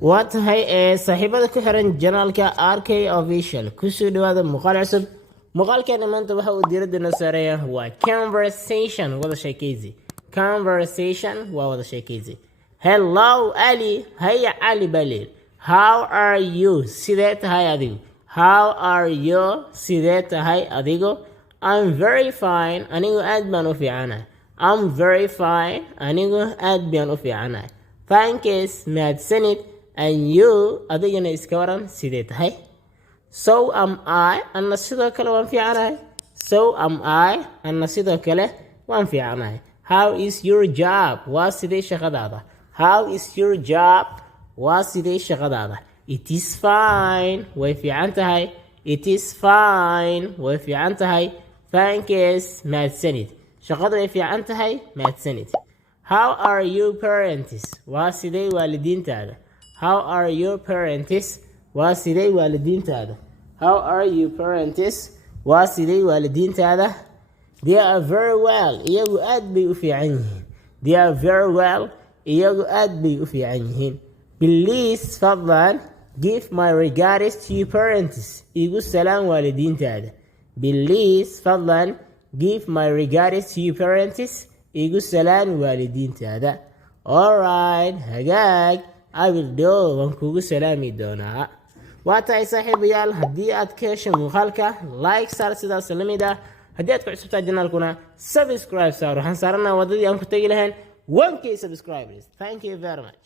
واتهاي صاحبada ku xiran janaalka RK official kusoo dhawaada muuqaal cusub muuqaalkeena maanta waxa uu diiradda saareeyaa waa conversation wada sheekaysi hello Ali hay Ali Balil how are you sidee tahay adigu I'm very fine anigu aad baan u fiicanahay thanks mahadsanid and you adigana iska waran sidee tahay so am I anna sidoo kale waan fiicanahay how is your job waa sidee shaqadaada it is fine way fiican tahay thanks mahadsanid shaqadu way fiican tahay mahadsanid how are your parents waa sidee waalidiintaada they are very well iyagu aad bay u fiican yihiin please fadlan give my regards to your parents igu salaan waalidiintaada alright hagaag I will do waan kugu salaami doonaa waa tahay saaxiibayaal haddii aad ka heshay muuqaalka like saar sidaas la mid ah haddii aad ku cusubtahay janaalkuna subscribe saar waxaan saaranaa wadadii aan ku tegi lahayn 1k subscribers thank you very much